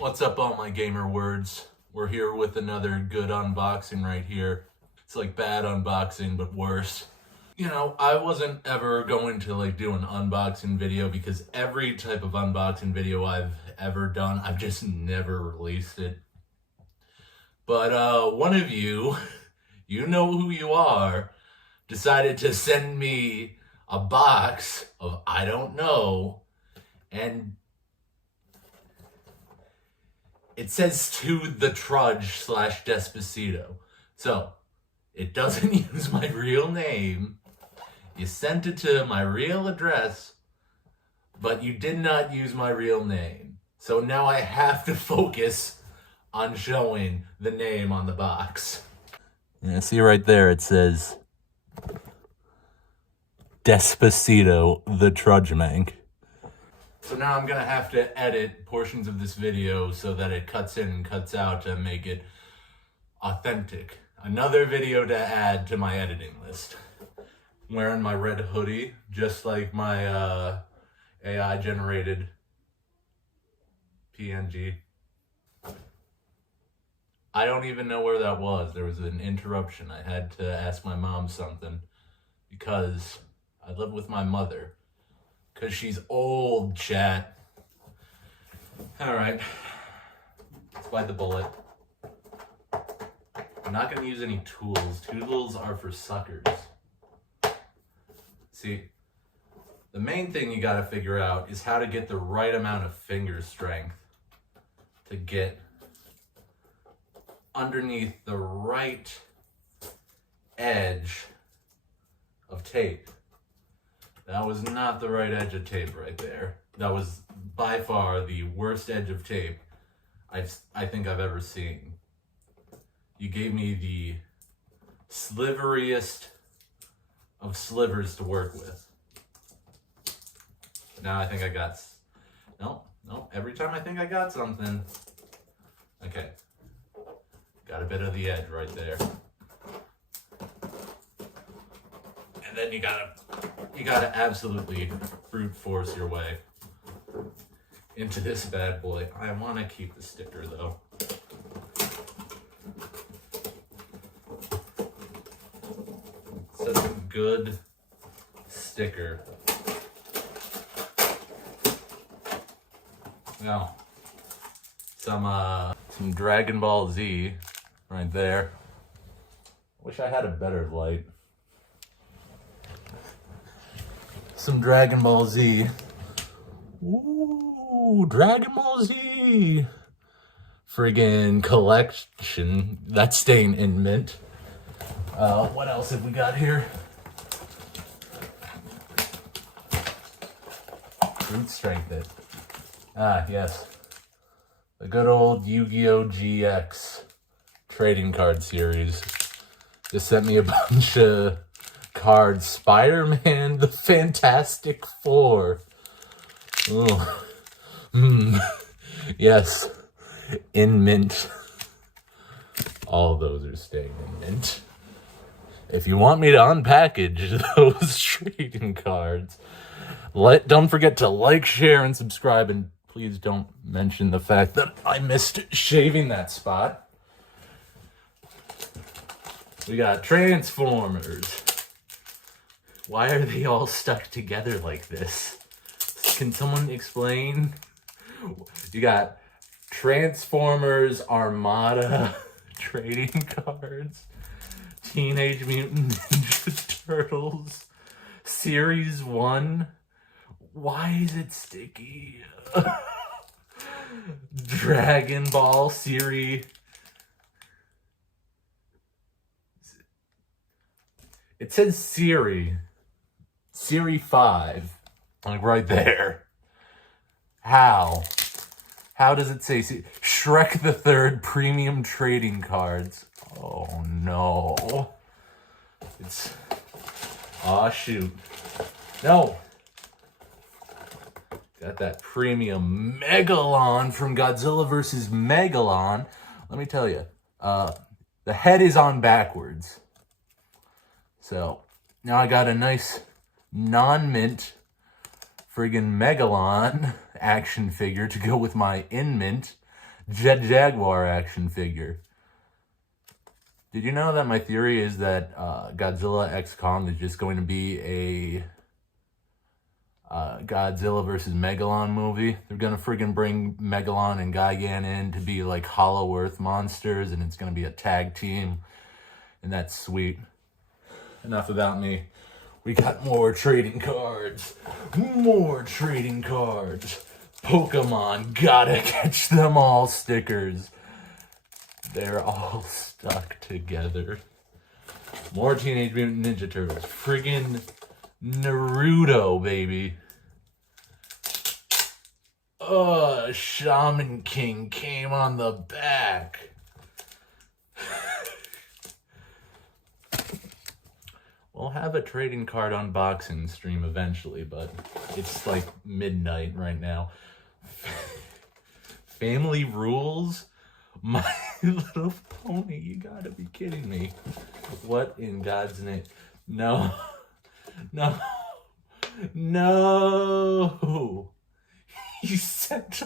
What's up, all my gamer words? We're here with another good unboxing right here. It's like bad unboxing, but worse. You know, I wasn't ever going to do an unboxing video because every type of unboxing video I've ever done, I've just never released it. But one of you, you know who you are, decided to send me a box of I don't know, and it says To the Trudge / Despacito. So, it doesn't use my real name. You sent it to my real address, but you did not use my real name. So now I have to focus on showing the name on the box. Yeah, see right there, it says Despacito, the Trudge Mank. So now I'm gonna have to edit portions of this video so that it cuts in and cuts out to make it authentic. Another video to add to my editing list. I'm wearing my red hoodie, just like my AI generated PNG. I don't even know where that was. There was an interruption. I had to ask my mom something because I live with my mother. Because she's old, chat. Alright. Let's bite the bullet. I'm not going to use any tools. Tools are for suckers. See, the main thing you got to figure out is how to get the right amount of finger strength to get underneath the right edge of tape. That was not the right edge of tape right there. That was by far the worst edge of tape I think I've ever seen. You gave me the sliveriest of slivers to work with. But now I think I got... No, every time I think I got something. Okay. Got a bit of the edge right there. And then you gotta absolutely brute force your way into this bad boy. I want to keep the sticker though. Such a good sticker. Now, some Dragon Ball Z right there. Wish I had a better light. Some Dragon Ball Z. Ooh, Dragon Ball Z. Friggin' collection. That's staying in mint. What else have we got here? Brute strength it. Ah, yes. The good old Yu-Gi-Oh! GX trading card series. Just sent me a bunch of cards. Spider-Man, the Fantastic Four. Oh. Yes. In mint. All those are staying in mint. If you want me to unpackage those trading cards, don't forget to like, share, and subscribe, and please don't mention the fact that I missed shaving that spot. We got Transformers. Why are they all stuck together like this? Can someone explain? You got Transformers Armada trading cards. Teenage Mutant Ninja Turtles Series 1. Why is it sticky? Dragon Ball Series. It says Series 5. Like right there. How? How does it say Shrek the Third Premium Trading Cards? Oh no. It's... Aw, shoot. No. Got that premium Megalon from Godzilla vs. Megalon. Let me tell you, the head is on backwards. So, now I got a nice non-mint friggin' Megalon action figure to go with my in-mint Jet Jaguar action figure. Did you know that my theory is that Godzilla X Kong is just going to be a Godzilla versus Megalon movie? They're gonna friggin' bring Megalon and Gigan in to be like Hollow Earth monsters, and it's gonna be a tag team, and that's sweet. Enough about me. We got more trading cards. More trading cards. Pokemon Gotta Catch Them All stickers. They're all stuck together. More Teenage Mutant Ninja Turtles. Friggin' Naruto, baby. Shaman King came on the back. We'll have a trading card unboxing stream eventually, but it's like midnight right now. Family Rules? My Little Pony, you gotta be kidding me. What in God's name? No. No. No. He sent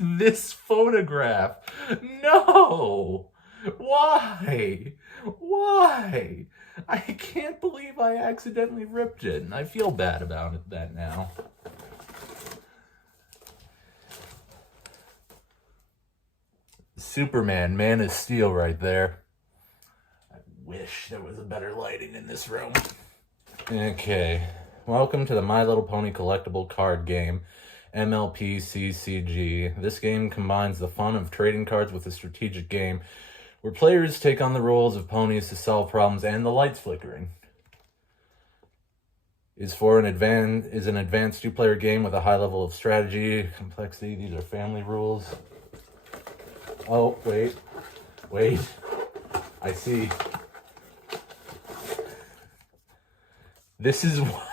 this photograph. No. Why? Why? I can't believe I accidentally ripped it, and I feel bad about that now. Superman, Man of Steel right there. I wish there was a better lighting in this room. Okay, welcome to the My Little Pony collectible card game, MLP CCG. This game combines the fun of trading cards with a strategic game where players take on the roles of ponies to solve problems and the lights flickering. Is an advanced two-player game with a high level of strategy, complexity. These are family rules. Oh, wait. I see. This is why.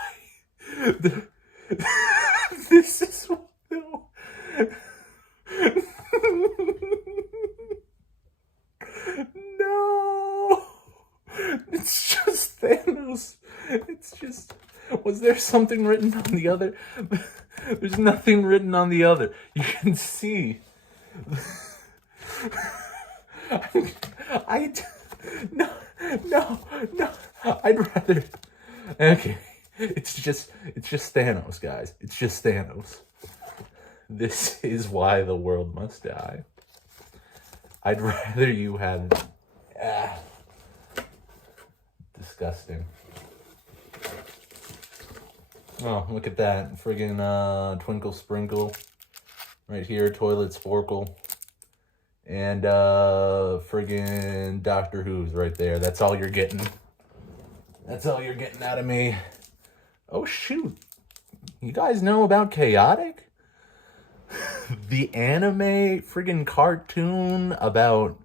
This is why. No. It's just Thanos. It's just. Was there something written on the other? There's nothing written on the other. You can see. No. I'd rather. Okay, it's just Thanos, guys. It's just Thanos. This is why the world must die. I'd rather you had. Disgusting. Oh, look at that. Friggin' Twinkle Sprinkle. Right here, Toilet Sporkle. And friggin' Doctor Who's right there. That's all you're getting. That's all you're getting out of me. Oh, shoot. You guys know about Chaotic? The anime friggin' cartoon about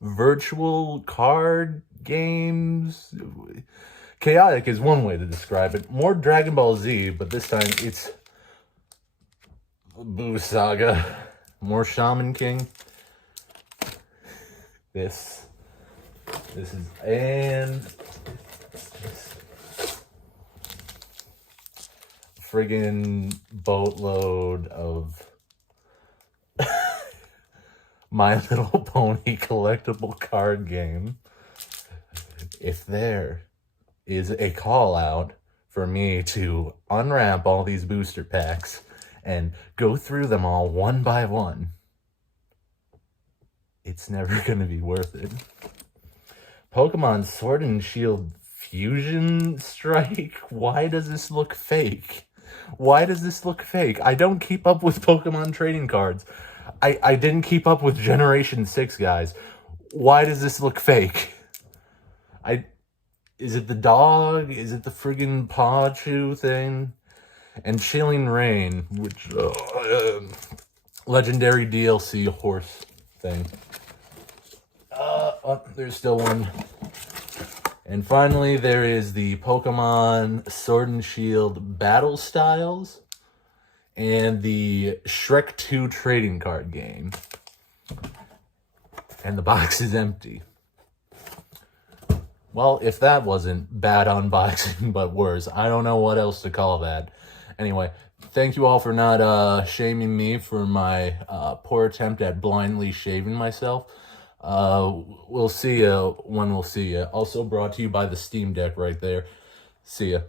virtual card games. Chaotic is one way to describe it. More Dragon Ball Z, but this time it's Boo Saga. More Shaman King. This is, and friggin' boatload of My Little Pony collectible card game. If there is a call out for me to unwrap all these booster packs and go through them all one by one, it's never going to be worth it. Pokemon Sword and Shield Fusion Strike? Why does this look fake? Why does this look fake? I don't keep up with Pokemon trading cards. I didn't keep up with Generation 6, guys. Why does this look fake? Is it the dog? Is it the friggin' paw chew thing? And Chilling Rain, which legendary DLC horse thing. There's still one. And finally, there is the Pokemon Sword and Shield Battle Styles and the Shrek 2 trading card game. And the box is empty. Well, if that wasn't bad unboxing, but worse, I don't know what else to call that. Anyway, thank you all for not shaming me for my poor attempt at blindly shaving myself. We'll see you when we'll see you. Also brought to you by the Steam Deck right there. See ya.